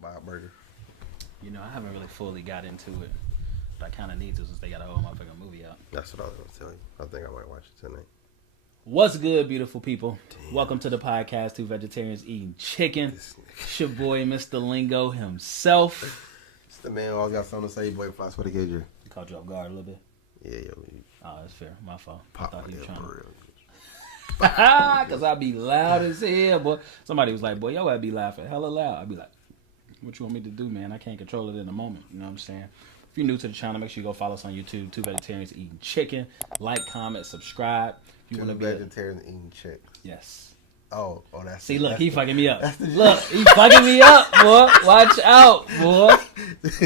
Bob Burger. You know, I haven't really fully got into it, but I kind of need to since they got a whole motherfucking movie out. That's what I was gonna tell you. I think I might watch it tonight. What's good, beautiful people? Damn. Welcome to the podcast, Two Vegetarians Eating Chicken. It's your boy, Mr. Lingo himself. It's the man who always got something to say, boy. Fly, swear to get you. Caught you off guard a little bit. Yeah, yo. Oh, that's fair. My fault. Pop I thought my he was head trying for to. real. Because I be loud as hell, boy. Somebody was like, boy, yo, I be laughing hella loud. I be like, what you want me to do, man? I can't control it in the moment. You know what I'm saying? If you're new to the channel, make sure you go follow us on YouTube, Two Vegetarians Eating Chicken. Like, comment, subscribe. If you want to be vegetarian eating chicks. Yes. Oh, that's. See, look, that's he fucking me up. that's the- Look, he fucking me up, boy. Watch out, boy.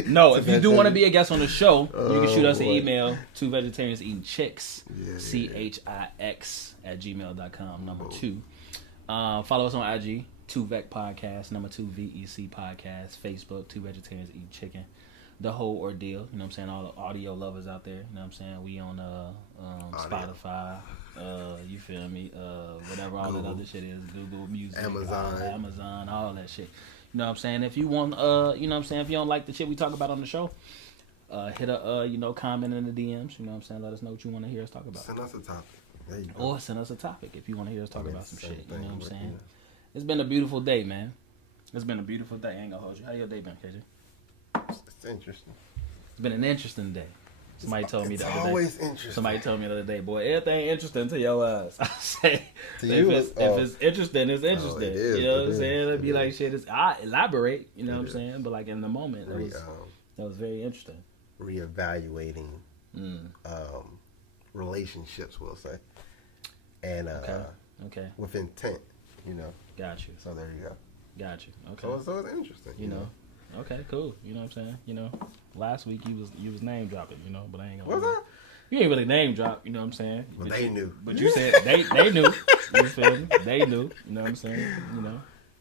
No, if you do want to be a guest on the show, you can shoot us an boy. email, Two Vegetarians Eating Chicks, Yeah. CHIX @gmail.com, number 2. Follow us on IG, 2Vec Podcast, number 2 VEC Podcast, Facebook, Two Vegetarians Eating Chicken. The whole ordeal, you know what I'm saying? All the audio lovers out there, you know what I'm saying? We on Spotify, you feel me? Whatever all that other shit is, Google Music, Amazon, all that shit. You know what I'm saying? If you want, you know what I'm saying? If you don't like the shit we talk about on the show, hit a comment in the DMs. You know what I'm saying? Let us know what you want to hear us talk about. Send us a topic. There you go. Or send us a topic if you want to hear us talk about some shit. You know what I'm saying? Yeah. It's been a beautiful day, man. It's been a beautiful day. I ain't gonna hold you. How your day been, KJ? It's interesting. It's been an interesting day. Somebody told me the It's other day. always interesting. Somebody told me the other day, boy, everything interesting to your ass. I say, To if you, it's interesting, it's interesting. it is, you know what it I'm is, saying? It'd be it like is. shit. I elaborate. You know It what I'm is. saying? But like in the moment, that was very interesting. Reevaluating Mm. relationships, we'll say, and Okay. with intent, you know. Got you. So there you go. Got you. Okay. So it's interesting, You know. Okay. Cool. You know what I'm saying? You know, last week you was name dropping. You know, but I ain't gonna. What's that? You ain't really name drop. You know what I'm saying? But they knew. But you said they knew. You feel me? They knew. You know what I'm saying?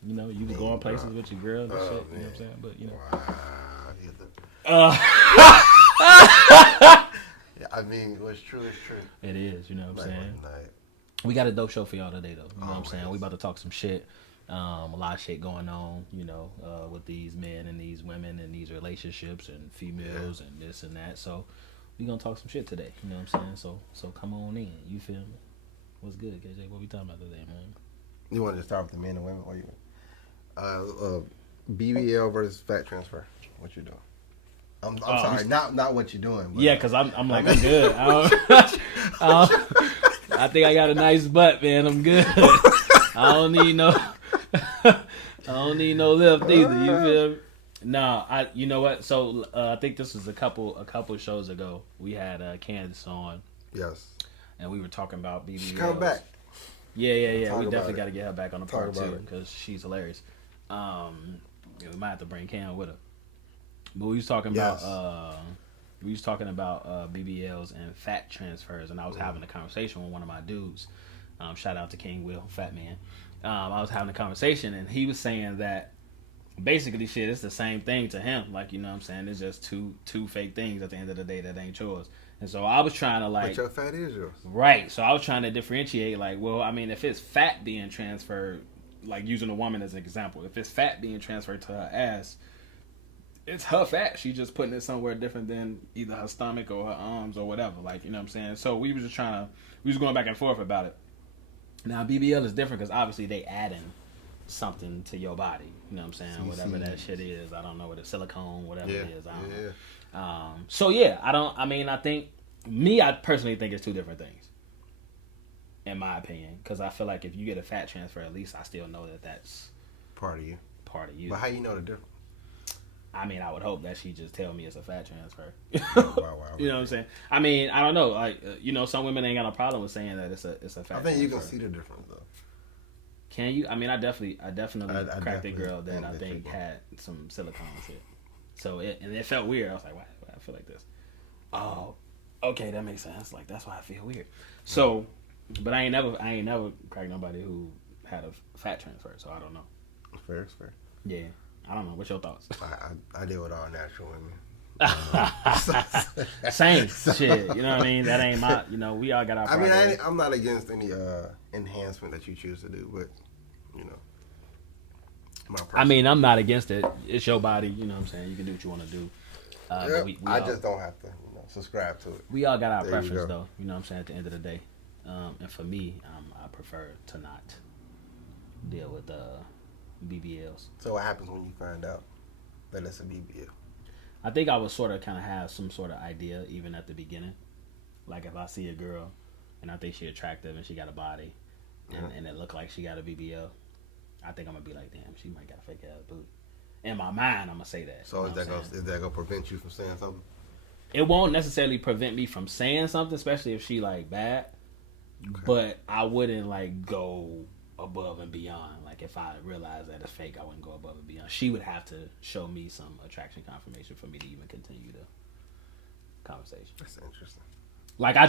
You know, you was going places with your girl and shit. You know what I'm saying? But you know. Wow. Yeah, I mean, what's true is true. It is. You know what I'm saying? Like, We got a dope show for y'all today, though. You know what I'm saying? Always. We about to talk some shit. A lot of shit going on, you know, with these men and these women and these relationships and females and this and that. So we gonna talk some shit today. You know what I'm saying? So come on in. You feel me? What's good, KJ? What we talking about today, man? you want to start with the men and women? Or you? BBL versus fat transfer. What you doing? I'm sorry, not what you're doing. But Yeah, cause I'm like I'm good. I think I got a nice butt, man. I'm good. I don't need no. I don't need no lift either. You feel me? No, you know what? So I think this was a couple shows ago. We had Candace on, Yes. and we were talking about BBLs. She come back. Yeah. Talk We about definitely it. got to get her back on the Talk part about too, it. because she's hilarious. We might have to bring Cam with her. But we was talking about BBLs and fat transfers, and I was having a conversation with one of my dudes. Shout out to King Will, fat man. I was having a conversation, and he was saying that basically, shit, it's the same thing to him. Like, you know what I'm saying? It's just two fake things at the end of the day that ain't yours. And so I was trying to But like, your fat is yours. right. So I was trying to differentiate. Like, well, I mean, if it's fat being transferred, like using a woman as an example, if it's fat being transferred to her ass, it's her fat. She's just putting it somewhere different than either her stomach or her arms or whatever. Like, you know what I'm saying? So we was going back and forth about it. Now, BBL is different because obviously they adding something to your body. You know what I'm saying? Whatever that shit is. I don't know what it's silicone, whatever it is. I don't know. So yeah, I personally think it's two different things. In my opinion. Because I feel like if you get a fat transfer, at least I still know that that's Part of you. part of you. But how you know the difference? I mean, I would hope that she just tell me it's a fat transfer. Wow. You know what I'm saying? I mean, I don't know. Like, some women ain't got no problem with saying that it's a fat. I think you can transfer. see the difference though. Can you? I mean, I definitely I cracked a girl that think I that think you- had some silicone shit. So it felt weird. I was like, why I feel like this? Oh, okay, that makes sense. Like that's why I feel weird. So, but I ain't never cracked nobody who had a fat transfer. So I don't know. Fair, it's fair. Yeah, I don't know. What's your thoughts? I deal with all natural women. Same shit. You know what I mean? That ain't my. We all got our. I mean, prerogative. I'm not against any enhancement that you choose to do, but I mean, I'm not against it. It's your body. You know what I'm saying? You can do what you want to do. Yep, I just don't have to subscribe to it. We all got our preference, though. You know what I'm saying? At the end of the day. And for me, I prefer to not deal with BBLs. So what happens when you find out that it's a BBL? I think I would sort of kind of have some sort of idea even at the beginning. Like if I see a girl and I think she attractive and she got a body and it look like she got a BBL, I think I'm going to be like, damn, she might got a fake ass booty. In my mind, I'm going to say that. So is that going to prevent you from saying something? It won't necessarily prevent me from saying something, especially if she like bad. Okay. But I wouldn't like go above and beyond. Like if I realized that it's fake, I wouldn't go above and beyond. She would have to show me some attraction confirmation for me to even continue the conversation. That's interesting. Like I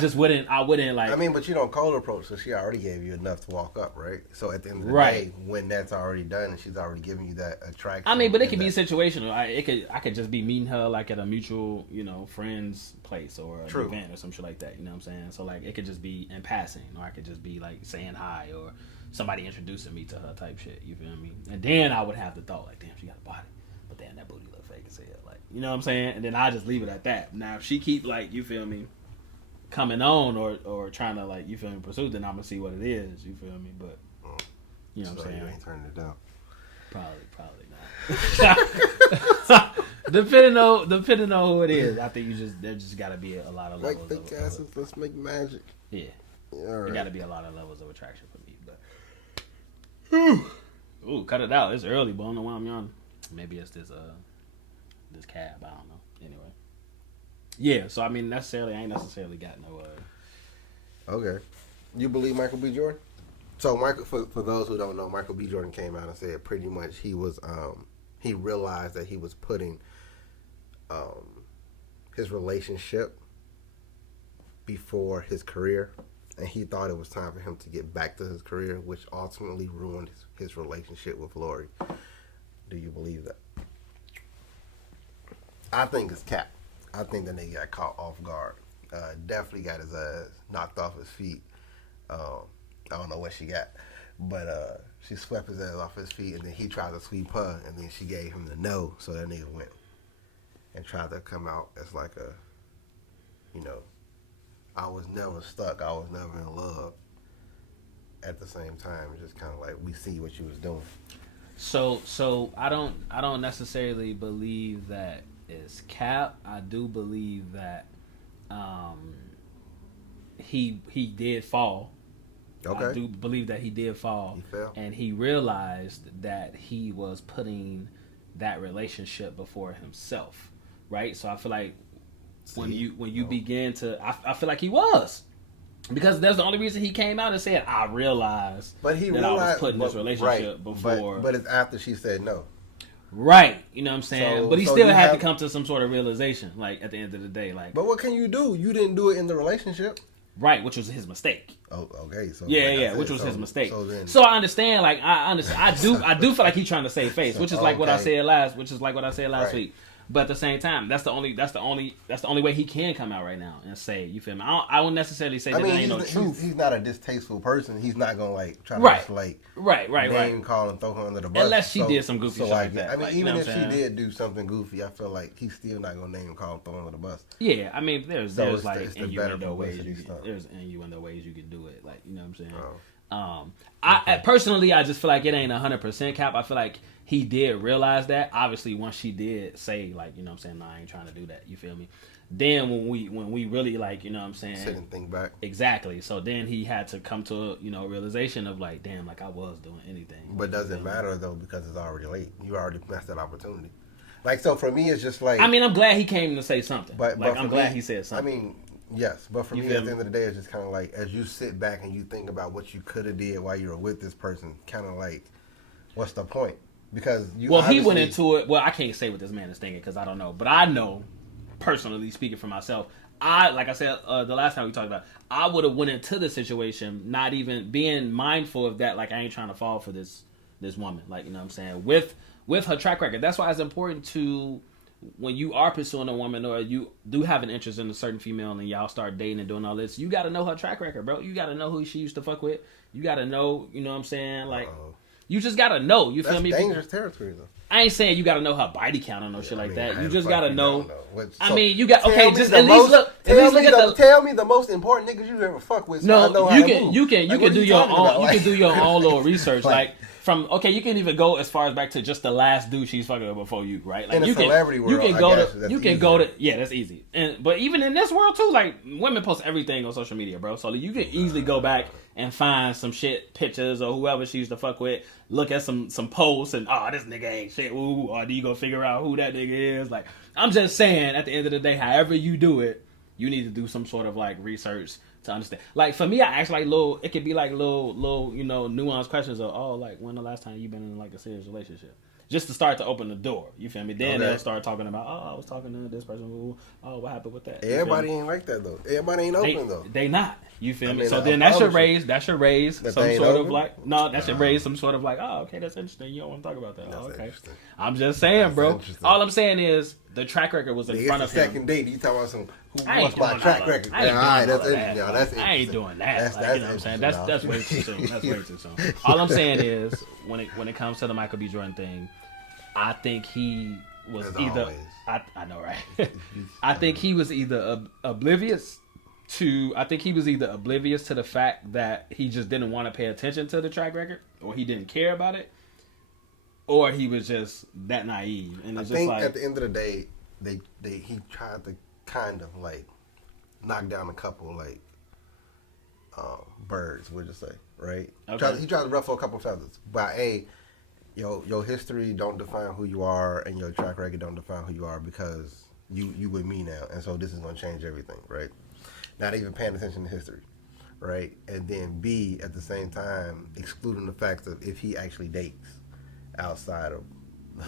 wouldn't like. I mean, but you don't cold approach, so she already gave you enough to walk up, right? So at the end of the day, when that's already done and she's already giving you that attraction. I mean, but it could be situational. I could just be meeting her like at a mutual, friend's place or an event or some shit like that. You know what I'm saying? So like it could just be in passing, or I could just be like saying hi or somebody introducing me to her type shit. You feel me? And then I would have the thought like, damn, she got a body, but damn, that booty look fake as hell. Like, you know what I'm saying? And then I just leave it at that. Now if she keep like, you feel me, coming on or trying to like, you feel me, pursue, then I'm gonna see what it is, you feel me, but you know what I'm saying, you ain't turning it down. Probably not. depending on who it is, I think there just gotta be a lot of levels like fake asses, let's make magic. Yeah, right. There gotta be a lot of levels of attraction for me, but ooh, cut it out, it's early, but I don't know why I'm yawning. Maybe it's this cab, I don't know. Anyway, yeah, so I mean, I ain't necessarily got no. Okay, you believe Michael B. Jordan? So Michael, for those who don't know, Michael B. Jordan came out and said pretty much he was he realized that he was putting his relationship before his career, and he thought it was time for him to get back to his career, which ultimately ruined his relationship with Lori. Do you believe that? I think it's cap. I think the nigga got caught off guard. Definitely got his ass knocked off his feet. I don't know what she got, but she swept his ass off his feet, and then he tried to sweep her, and then she gave him the no, so that nigga went and tried to come out as like I was never stuck, I was never in love. At the same time, it's just kind of like, we see what you was doing. So I don't necessarily believe that it's cap. I do believe that he did fall. Okay. I do believe that he did fall. He fell. And he realized that he was putting that relationship before himself. Right? So I feel like when you begin to I feel like he was. Because that's the only reason he came out and said, I realized I was putting this relationship before. But it's after she said no. Right, you know what I'm saying? But he still had to come to some sort of realization, like, at the end of the day. Like, but what can you do? You didn't do it in the relationship. Right, which was his mistake. Oh, okay. So which was his mistake. So I understand, like, I do feel like he's trying to save face, which is like what I said last week. But at the same time, that's the only way he can come out right now and say, you feel me? I wouldn't necessarily say that there ain't no truth. He's not a distasteful person. He's not gonna like try to just like name call and throw her under the bus. Unless she did some goofy shit like that. I mean, even if she did do something goofy, I feel like he's still not gonna name call and throw her under the bus. Yeah, I mean, there's like innuendo ways you can do it. Like, you know what I'm saying? Oh. I personally, I just feel like it ain't 100% cap. I feel like he did realize that. Obviously, once she did say, like, you know what I'm saying, no, I ain't trying to do that. You feel me? Then when we really, like, you know what I'm saying, sit and think back. Exactly. So then he had to come to a realization of like, damn, like I was doing anything. But does it matter though, because it's already late. You already missed that opportunity. Like, so for me, it's just like, I mean, I'm glad he came to say something. But I'm glad he said something. I mean, yes, but for me, at the end of the day, it's just kind of like, as you sit back and you think about what you could have did while you were with this person, kind of like, what's the point? Because he went into it. Well, I can't say what this man is thinking because I don't know, but I know, personally speaking for myself, like I said the last time we talked about, I would have went into the situation not even being mindful of that. Like, I ain't trying to fall for this woman. Like, you know what I'm saying, with her track record. That's why it's important to, when you are pursuing a woman or you do have an interest in a certain female and y'all start dating and doing all this, you got to know her track record, bro. You got to know who she used to fuck with. You got to know, you know what I'm saying, like. You just gotta know. You That's feel me? dangerous territory, though. I ain't saying you gotta know her body count or no shit like that. how You the just fuck gotta you know. don't know? I mean, you got Tell okay. me Just the at least most- look. At Tell least me look at the. tell me the most important niggas you ever fuck with. So I know No, how you to can move. you can you Like, can what do are you your talking own about? you Like- can do your own little research. Like- Like from okay, you can even go as far as back to just the last dude she's fucking with before you, right? Like In the you celebrity can world, you can I go guess to that's you can go easier. to yeah, that's easy. And but even in this world too, like women post everything on social media, bro. So you can easily go back and find some shit pictures or whoever she used to fuck with. Look at some posts and this nigga ain't shit. Ooh, or do you go figure out who that nigga is? Like I'm just saying, at the end of the day, however you do it, you need to do some sort of like research to understand. Like for me, I ask like little. It could be like little nuanced questions of like when the last time you been in like a serious relationship, just to start to open the door. You feel me? Then Okay. they'll start talking about I was talking to this person. Ooh, what happened with that? You feel Everybody me? ain't like that though. Everybody ain't open though. They not. You feel I me? mean, So I then that should promise raise That some they ain't sort of open? like that should raise some sort of like okay, that's interesting. You don't want to talk about that. That's Okay. interesting. I'm just saying, That's bro. interesting. All I'm saying is the track record was in It's front the of him. second date. You talking about some who I ain't wants my doing track all that. record? I ain't Yeah, all right, doing that's all that. interesting. Yeah, that's I ain't interesting. doing that. That's Like, you know what I'm saying? That's way too soon. That's way too soon. All I'm saying is when it comes to the Michael B. Jordan thing, I think he was As either always. I know, right? I think he was either oblivious to the fact that he just didn't want to pay attention to the track record, or he didn't care about it, or he was just that naive. And I it's just think like at the end of the day, he tried to kind of like knock down a couple like birds, we'll just say, right? Okay. He tried to ruffle a couple feathers. But your history don't define who you are, and your track record don't define who you are, because you with me now, and so this is gonna change everything, right? Not even paying attention to history, right? And then B, at the same time, excluding the fact of if he actually dates outside of.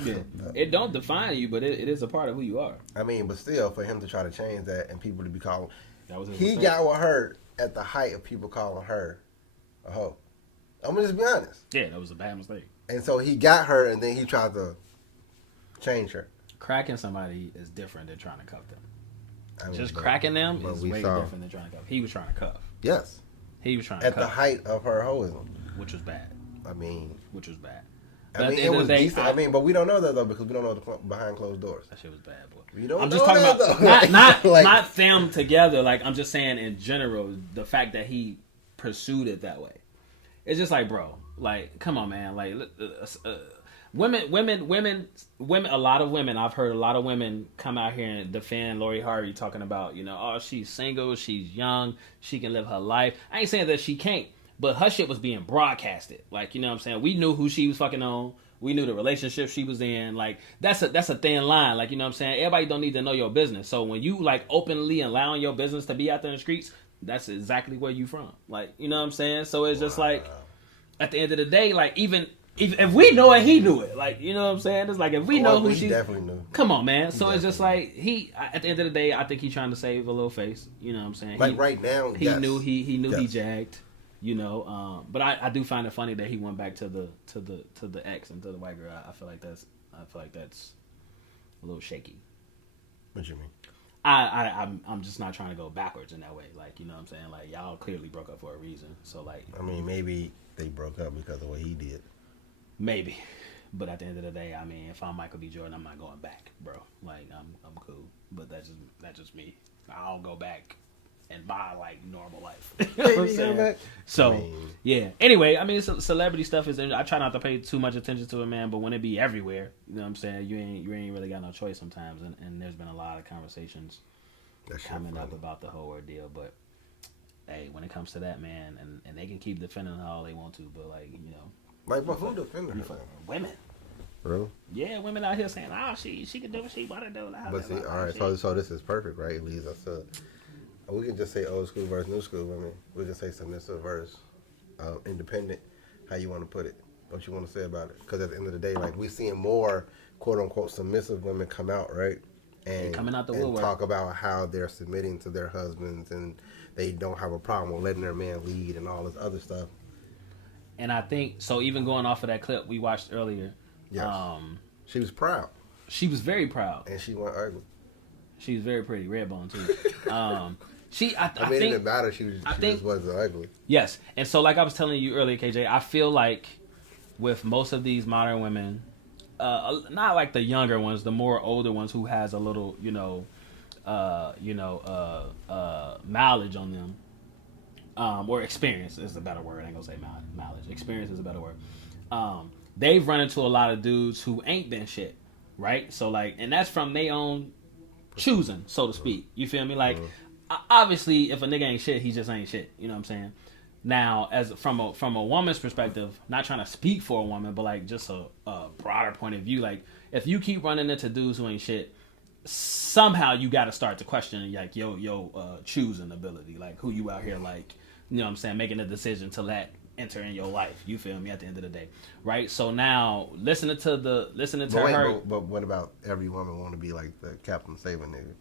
yeah, it don't define you, but it is a part of who you are. I mean, but still, for him to try to change that and people to be calling, That was his he mistake. got with her at the height of people calling her a hoe. I'm gonna just be honest. Yeah, that was a bad mistake. And so he got her, and then he tried to change her. Cracking somebody is different than trying to cuff them. I mean, Just but- cracking them but is we way saw- different than trying to cuff. He was trying to cuff. Yes, He was trying to at the cuff, height of her hoism. which was bad. I mean, Which was bad. I But at mean, the it end of was the day, decent. I mean, but we don't know that though, because we don't know behind closed doors. that shit was bad, boy. We don't I'm know just talking that, about though. not Like- not them together. Like I'm just saying in general, the fact that he pursued it that way. It's just like, bro, like, come on, man. Like, women. A lot of women. I've heard a lot of women come out here and defend Lori Harvey, talking about, oh, she's single, she's young, she can live her life. I ain't saying that she can't, but her shit was being broadcasted. Like, you know what I'm saying? We knew who she was fucking on. We knew the relationship she was in. Like, that's a thin line. Like, you know what I'm saying? Everybody don't need to know your business. So when you like openly allowing your business to be out there in the streets, that's exactly where you from. Like, you know what I'm saying? So it's just like, at the end of the day, like, even if we know it, he knew it. Like, you know what I'm saying? It's like, if we know who he she... definitely knew. Come on, man. So it's just like, at the end of the day, I think he's trying to save a little face. You know what I'm saying? Like right now, He yes. knew he knew he Yes. jagged. But I do find it funny that he went back to the ex and to the white girl. I feel like that's a little shaky. What you mean? I'm just not trying to go backwards in that way. Like, you know what I'm saying? Like, y'all clearly broke up for a reason. So like, I mean, maybe they broke up because of what he did. maybe. But at the end of the day, I mean, if I'm Michael B. Jordan, I'm not going back, bro. Like, I'm cool. But that's just me. I don't go back and buy like normal life. You know what I'm saying? So I mean- yeah. Anyway, I mean, celebrity stuff is. I try not to pay too much attention to it, man. But when it be everywhere, you know what I'm saying? You ain't really got no choice sometimes. And there's been a lot of conversations That shit coming up funny. about the whole ordeal. But hey, when it comes to that, man, and they can keep defending her all they want to, but like, Like, but who defended her? women. Really? Yeah, women out here saying, "Oh, she can do what she want to do." But see, all right, so this is perfect, right? It leads us to, we can just say old school versus new school. I mean, we can say submissive versus independent. How you want to put it? What you want to say about it? Because at the end of the day, like, we seeing more quote unquote submissive women come out, right? And coming out the and woodwork. talk about how they're submitting to their husbands and they don't have a problem with letting their man lead and all this other stuff. And I think so. Even going off of that clip we watched earlier, Yes. She was proud she was very proud. and she went ugly. She was very pretty, red bone too. I mean, it think didn't matter. She I think- just wasn't ugly. yes. And so, like I was telling you earlier, KJ, I feel like with most of these modern women, not like the younger ones, the more older ones who has a little, mileage on them, or experience is a better word. I ain't gonna say mileage. Experience is a better word. They've run into a lot of dudes who ain't been shit, right? So like, and that's from their own choosing, so to speak. You feel me? Like, obviously, if a nigga ain't shit, he just ain't shit. You know what I'm saying? Now, as from a woman's perspective, not trying to speak for a woman, but like just a broader point of view, like if you keep running into dudes who ain't shit, somehow you got to start to question like yo choosing ability, like who you out here like, you know what I'm saying, making a decision to let enter in your life. You feel me? At the end of the day, right? So now listening to her. But what about every woman want to be like the Captain Saber nigga,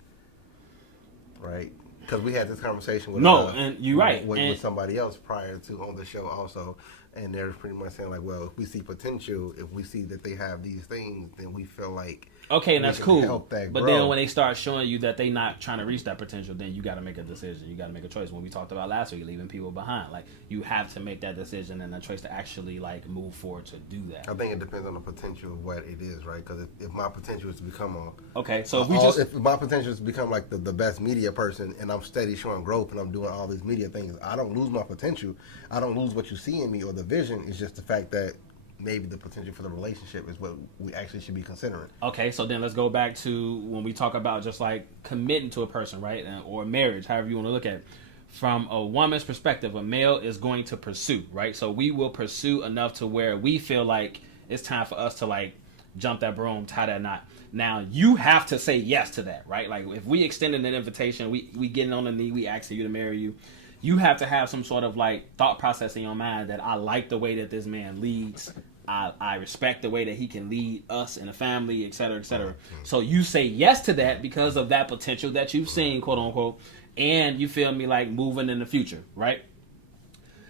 right? Because we had this conversation with and you're right with somebody else prior to on the show also, and they're pretty much saying like, well, if we see potential, if we see that they have these things, then we feel like okay, and that's cool. But grow. Then when they start showing you that they not trying to reach that potential, then you got to make a decision. You got to make a choice. When we talked about last week, leaving people behind, like you have to make that decision and a choice to actually like move forward to do that. I think it depends on the potential of what it is, right? Because if my potential is to become if my potential is to become like the best media person, and I'm steady showing growth and I'm doing all these media things, I don't lose my potential. I don't lose what you see in me or the vision. It's just the fact that maybe the potential for the relationship is what we actually should be considering. Okay, so then let's go back to when we talk about just like committing to a person, right? Or marriage, however you want to look at it. From a woman's perspective, a male is going to pursue, right? So we will pursue enough to where we feel like it's time for us to like jump that broom, tie that knot. Now you have to say yes to that, right? Like if we extended an invitation, we getting on the knee, we asking you to marry you. You have to have some sort of like thought process in your mind that I like the way that this man leads. I respect the way that he can lead us and the family, et cetera, et cetera. So you say yes to that because of that potential that you've seen, quote unquote, and you feel me like moving in the future, right?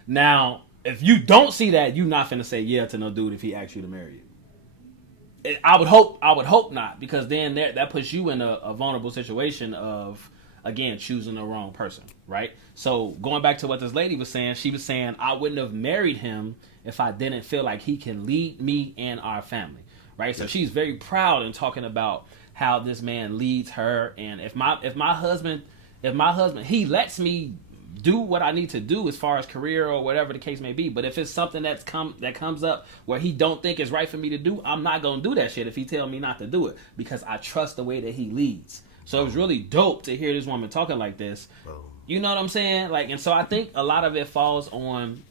Now, if you don't see that, you're not finna say yeah to no dude if he asks you to marry you. I would hope not, because then that puts you in a vulnerable situation of, again, choosing the wrong person, right? So going back to what this lady was saying, she was saying, I wouldn't have married him if I didn't feel like he can lead me and our family, right? So she's very proud in talking about how this man leads her, and if my husband, he lets me do what I need to do as far as career or whatever the case may be. But if it's something that comes up where he don't think is right for me to do, I'm not gonna do that shit if he tell me not to do it, because I trust the way that he leads. So it was really dope to hear this woman talking like this. You know what I'm saying? Like, and so I think a lot of it falls on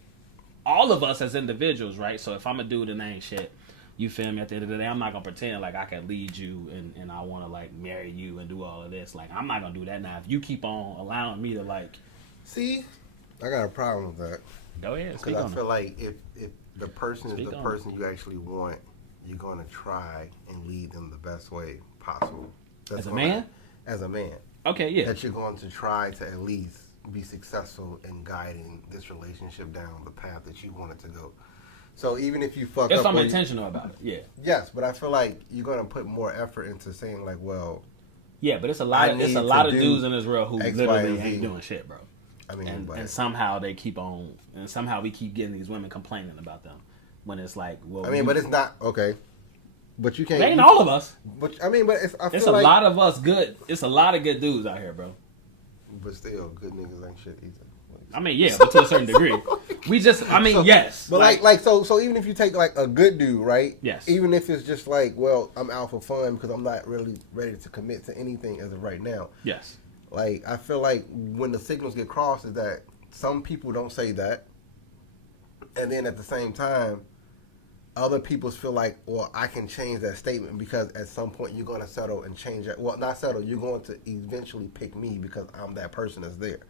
all of us as individuals, right? So if I'm a dude and I ain't shit, you feel me? At the end of the day, I'm not gonna pretend like I can lead you and I want to like marry you and do all of this. Like, I'm not gonna do that now. If you keep on allowing me to like, see, I got a problem with that. Go ahead. Because I feel like if the person is the person you actually want, you're gonna try and lead them the best way possible. As a man? As a man. Okay, yeah. That you're going to try to at least be successful in guiding this relationship down the path that you want it to go. So even if you fuck up... If I'm intentional about it, yeah. Yes, but I feel like you're going to put more effort into saying like, well... Yeah, but it's a lot of dudes in this world who literally ain't doing shit, bro. I mean, and somehow they keep on... And somehow we keep getting these women complaining about them. When it's like, well... I mean, but it's not... Okay. But you can't... It ain't all of us. But I mean, but it's a lot of us good... It's a lot of good dudes out here, bro. But still, good niggas ain't shit either. I mean, yeah, but to a certain degree. We just, I mean, yes. But so even if you take like a good dude, right? Yes. Even if it's just like, well, I'm out for fun because I'm not really ready to commit to anything as of right now. Yes. Like, I feel like when the signals get crossed is that some people don't say that. And then at the same time, other people feel like, well, I can change that statement because at some point you're going to settle and change that. Well, not settle. You're going to eventually pick me because I'm that person that's there.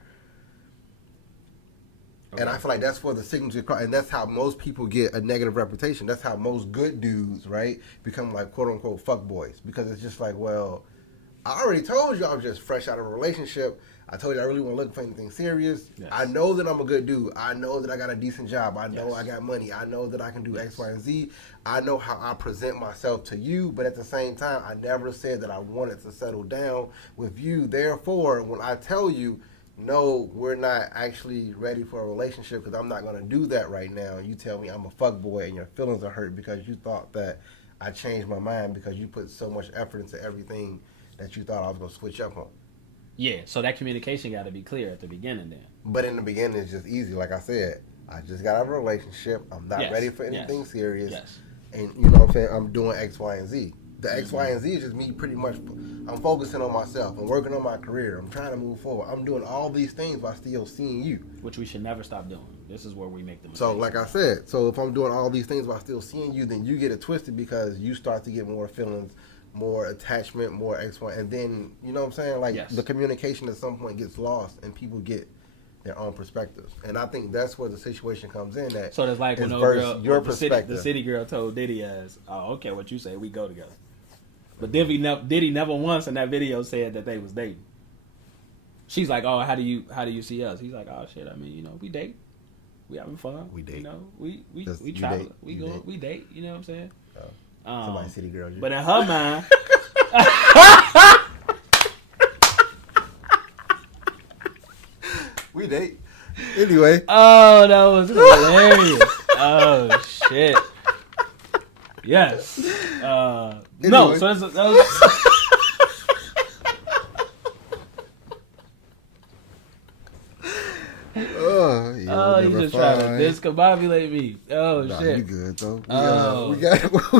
Okay. And I feel like that's where the signals get crossed. And that's how most people get a negative reputation. That's how most good dudes, right, become like quote unquote fuck boys. Because it's just like, well, I already told you I was just fresh out of a relationship. I told you I really want to look for anything serious. Yes. I know that I'm a good dude. I know that I got a decent job. I know I got money. I know that I can do X, Y, and Z. I know how I present myself to you. But at the same time, I never said that I wanted to settle down with you. Therefore, when I tell you, no, we're not actually ready for a relationship because I'm not going to do that right now. You tell me I'm a fuck boy and your feelings are hurt because you thought that I changed my mind because you put so much effort into everything that you thought I was going to switch up on. Yeah, so that communication got to be clear at the beginning then. But in the beginning, it's just easy. Like I said, I just got out of a relationship. I'm not Yes, ready for anything yes, serious. yes. And you know what I'm saying? I'm doing X, Y, and Z. The X, Y, and Z is just me pretty much. I'm focusing on myself. I'm working on my career. I'm trying to move forward. I'm doing all these things while still seeing you. Which we should never stop doing. This is where we make the mistake. So, like I said, so if I'm doing all these things while still seeing you, then you get it twisted because you start to get more feelings, more attachment, more X, Y, and then, you know what I'm saying? Like, Yes. the communication at some point gets lost and people get their own perspectives. And I think that's where the situation comes in at. So it's like when is no versus girl, your the perspective. city girl told Diddy as, "Oh, okay, what you say, we go together." But Diddy never once in that video said that they was dating. She's like, "Oh, how do you see us?" He's like, "Oh shit, I mean, you know, we date, we having fun, We date. you know, we You travel, date. we You go, date. we date." You know what I'm saying? Somebody city girl. You. But in her mind, We date. Anyway. oh, that was hilarious. Oh shit. Yes. No. Anyway. So that was. Oh, Oh, you just trying to discombobulate me. Oh Nah, shit. you good though. Oh. We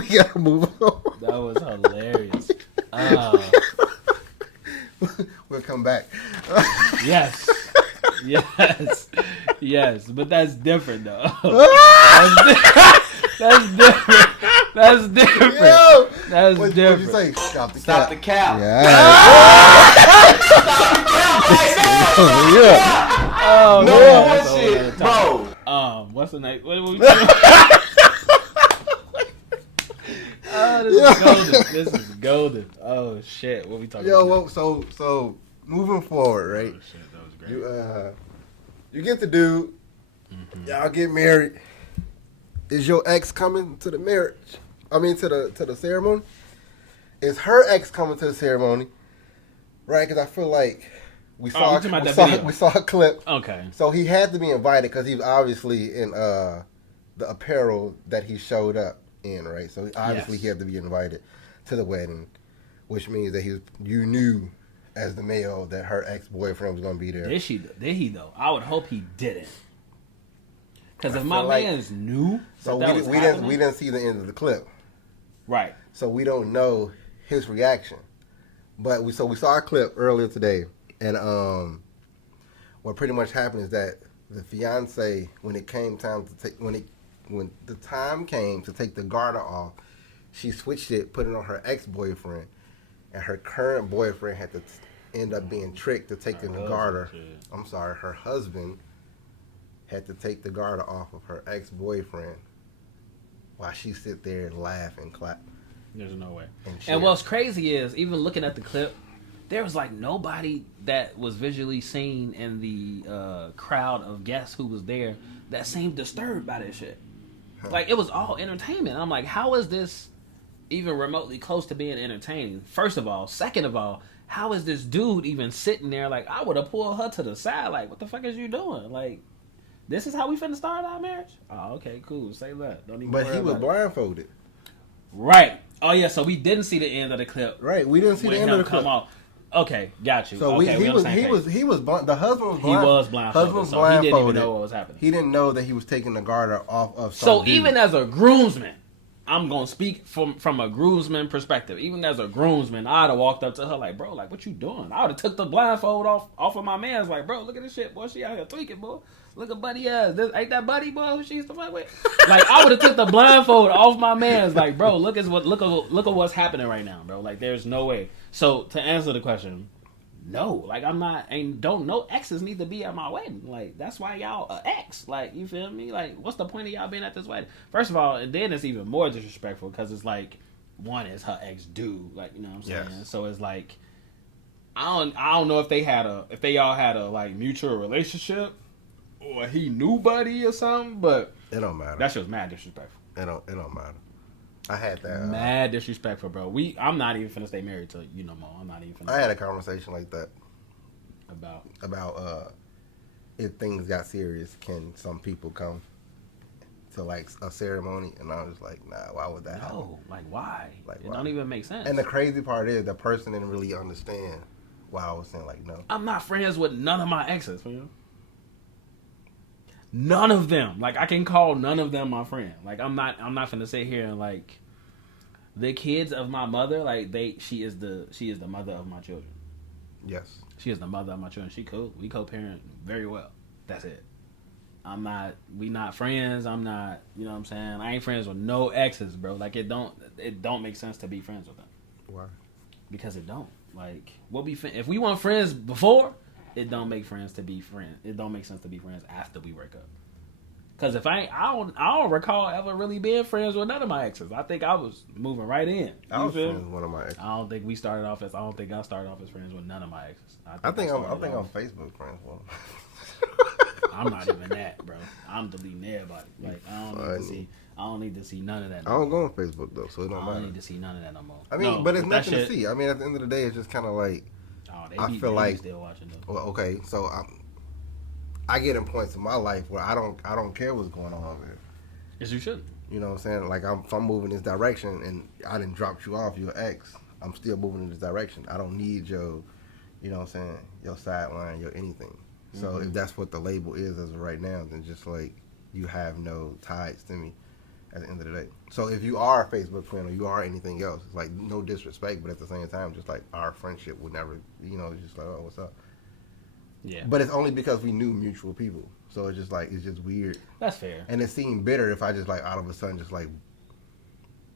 gotta move on. That was hilarious. Oh, We'll come back. yes. Yes. Yes. But that's different though. That's different. That's different. Yo, That's what'd different. you say? Stop the Stop cap. the cap. Yeah. Yeah. Oh, No man, that's a whole bullshit, other topic. bro. What's the next? What we doing? Oh, this is golden. This is golden. Oh shit. What we talking Yo, about? well, so moving forward, right? Oh shit, that was great. You get the dude. Y'all get married. Is your ex coming to the marriage? I mean, to the ceremony. Is her ex coming to the ceremony? Right? Because I feel like we you saw talking about that video? we saw a clip. Okay. So he had to be invited because he was obviously in the apparel that he showed up in, right? So obviously Yes. he had to be invited to the wedding, which means that you knew as the male that her ex-boyfriend was going to be there. Did he though? I would hope he didn't. Because I if my feel like- man's knew So that we was didn't happening, we didn't see the end of the clip, right? so we don't know his reaction. But we saw a clip earlier today, and what pretty much happened is that the fiance, when the time came to take the garter off, she switched it, put it on her ex-boyfriend, and her current boyfriend had to end up being tricked to taking the garter. I'm sorry, her husband had to take the garter off of her ex-boyfriend while she sit there and laugh and clap. There's no way. And cheer. And what's crazy is, even looking at the clip, there was like nobody that was visually seen in the crowd of guests who was there that seemed disturbed by this shit. Like, it was all entertainment. I'm like, how is this even remotely close to being entertaining? First of all. Second of all, how is this dude even sitting there? Like, I would have pulled her to the side. Like, what the fuck is you doing? Like, this is how we finna start our marriage? Oh, okay, cool. Say that. Don't even But worry he was about it. blindfolded. Right. Oh, yeah, so we didn't see the end of the clip. Right, we didn't see When the end of him the clip. come off. Okay, got you. So okay, he on the same page. he was the husband was He blind, was blindfolded, husband was so he didn't even blindfolded. know what was happening. He didn't know that he was taking the garter off of some So dude. even as a groomsman, I'm gonna speak from a groomsman perspective. Even as a groomsman, I'd have walked up to her like, bro, like, what you doing? I would have took the blindfold off of my man's like, bro, look at this shit, boy. She out here tweaking, boy. Look at Buddy ass. This ain't that Buddy, boy, who she used to fuck with? Like, I would have took the blindfold off my man's like, bro, look at what's happening right now, bro. Like, there's no way. So to answer the question, no, like, I'm not, don't no exes need to be at my wedding. Like, that's why y'all a ex. Like, you feel me? Like, what's the point of y'all being at this wedding? First of all, and then it's even more disrespectful because it's like, one is her ex dude, like, you know what I'm saying? Yes. So it's like, I don't know if they all had a like mutual relationship or he knew Buddy or something, but it don't matter. that shit was mad disrespectful. It don't matter. I had that. Mad disrespectful, bro. I'm not even finna stay married to you no more. I'm not even finna. I had a conversation like that. About if things got serious, can some people come to like a ceremony? And I was like, nah, why would that happen? no, like why? Like, It why? don't even make sense. And the crazy part is the person didn't really understand why I was saying like no. I'm not friends with none of my exes, man. None of them. Like I can call none of them my friend. Like I'm not finna sit here and like the kids of my mother, like she is the mother of my children. Yes. She is the mother of my children. She cool. We co-parent very well. That's it. We not friends. I'm not, you know what I'm saying? I ain't friends with no exes, bro. Like it don't make sense to be friends with them. Why? Because it don't. Like if we want friends before, it don't make friends to be friends. It don't make sense to be friends after we break up. Because if I don't recall ever really being friends with none of my exes. I think I was moving right in. I was friends with one of my exes. I don't think I started off as friends with none of my exes. I think I'm Facebook friends with them. I'm not even that, bro. I'm deleting everybody. Like I don't need to see none of that. I don't go on Facebook though, so it don't matter. I don't need to see none of that no more. I mean, but it's nothing to see. I mean, at the end of the day, it's just kind of like I feel like still watching them. Well, okay, so I get in points in my life where I don't care what's going on over here. Yes, you should. You know what I'm saying? Like if I'm moving this direction and I didn't drop you off, your ex, I'm still moving in this direction. I don't need your, you know what I'm saying, your sideline, your anything. So if that's what the label is as of right now, then just like you have no ties to me at the end of the day. So if you are a Facebook friend or you are anything else, it's like no disrespect, but at the same time, just like our friendship would never, you know, it's just like, oh, what's up? Yeah. But it's only because we knew mutual people. So it's just like, it's just weird. That's fair. And it seemed bitter if I just like out of a sudden just like,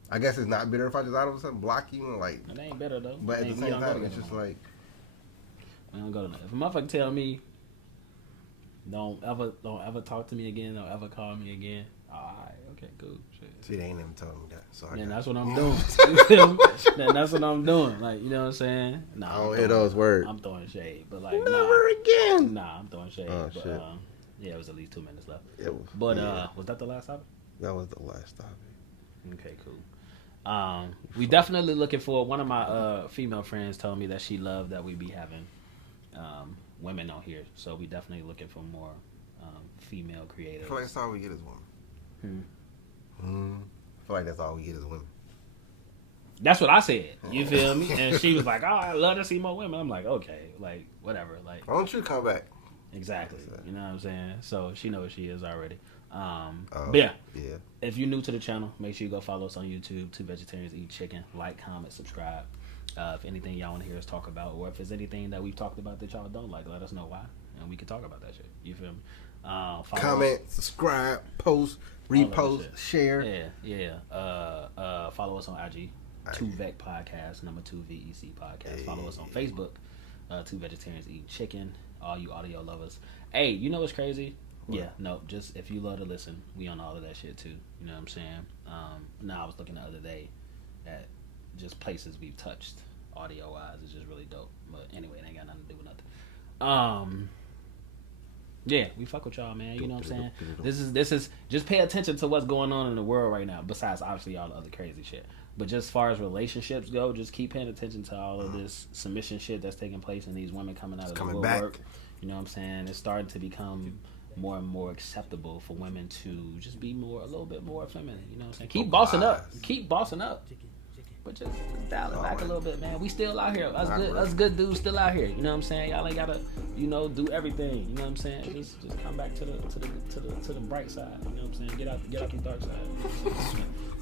I guess it's not bitter if I just out of a sudden block you and like. It ain't bitter though. But at the same time, it's just like. I don't go to that. If a motherfucker tell me, don't ever talk to me again, don't ever call me again. Alright, okay, cool. Shit. See, they ain't even telling me that. So then that's what I'm doing. Then that's what I'm doing. Like, you know what I'm saying? Nah, I don't hear those words. I'm throwing shade, but like never again. Nah, I'm throwing shade. Oh, but shit. yeah, it was at least 2 minutes left. It was. But yeah. was that the last topic? That was the last topic. Okay, cool. We definitely looking for. One of my female friends told me that she loved that we be having women on here, so we definitely looking for more female creators. I feel like that's all we get is women. I feel like that's all we get is women. That's what I said. You feel me? And she was like, "Oh, I love to see more women." I'm like, "Okay, like whatever." Like, why don't you come back? Exactly. You know what I'm saying? So she knows who she is already. But yeah. If you're new to the channel, make sure you go follow us on YouTube. 2 Vegetarians Eat Chicken. Like, comment, subscribe. If anything y'all want to hear us talk about, or if there's anything that we've talked about that y'all don't like, let us know why, and we can talk about that shit. You feel me? Comment, subscribe, post, repost, share. Follow us on IG. 2Vec Podcast, number 2 VEC Podcast. Follow us on Facebook. 2 Vegetarians Eat Chicken. All you audio lovers. Hey, you know what's crazy? What? Yeah, no, just if you love to listen, we on all of that shit too. You know what I'm saying? Now I was looking the other day at just places we've touched audio wise. It's just really dope. But anyway, it ain't got nothing to do with nothing. Yeah, we fuck with y'all, man. You know what I'm saying? This is just pay attention to what's going on in the world right now. Besides, obviously, all the other crazy shit. But just as far as relationships go, just keep paying attention to all of this submission shit that's taking place and these women coming out of the woodwork. You know what I'm saying? It's starting to become more and more acceptable for women to just be a little bit more feminine. You know what I'm saying? Keep bossing up. Keep bossing up. But just dial it back a little bit, man. We still out here. Us good dudes still out here. You know what I'm saying? Y'all ain't gotta, do everything. You know what I'm saying? Just come back to the bright side. You know what I'm saying? Get out the dark side.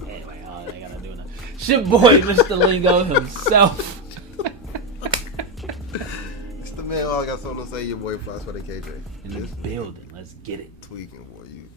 Anyway, I ain't gotta do nothing. Shit boy, Mr. Lingo himself. It's the man. I got something to say. Your boy Frost for the KJ. In the building. Let's get it. Tweaking for you.